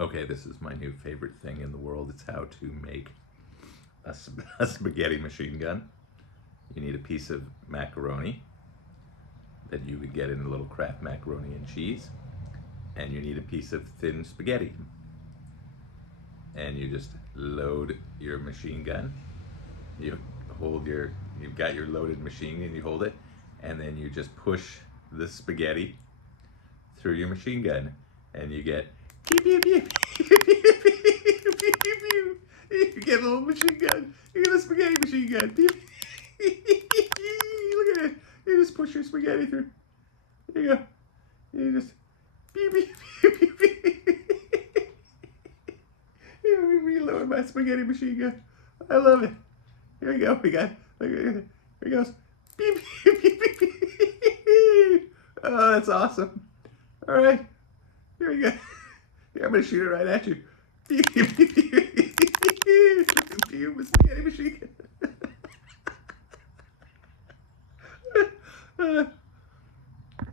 Okay, this is my new favorite thing in the world. It's how to make a spaghetti machine gun. You need a piece of macaroni that you could get in a little Kraft macaroni and cheese, and you need a piece of thin spaghetti. And you just load your machine gun. You you've got your loaded machine and you hold it, and then you just push the spaghetti through your machine gun, and you get pew pew pew pew pew pew pew pew. You get a little machine gun. You get a spaghetti machine gun. Pew, look at it. You just push your spaghetti through. There you go. You just pew pew pew pew pew. Reload my spaghetti machine gun. I love it. Here we go. We got. Here it goes. Beep, beep, beep, beep, beep. Oh, that's awesome. All right. Here we go. Here, I'm going to shoot it right at you. Beep, beep, beep, beep, beep. Beep, spaghetti machine gun.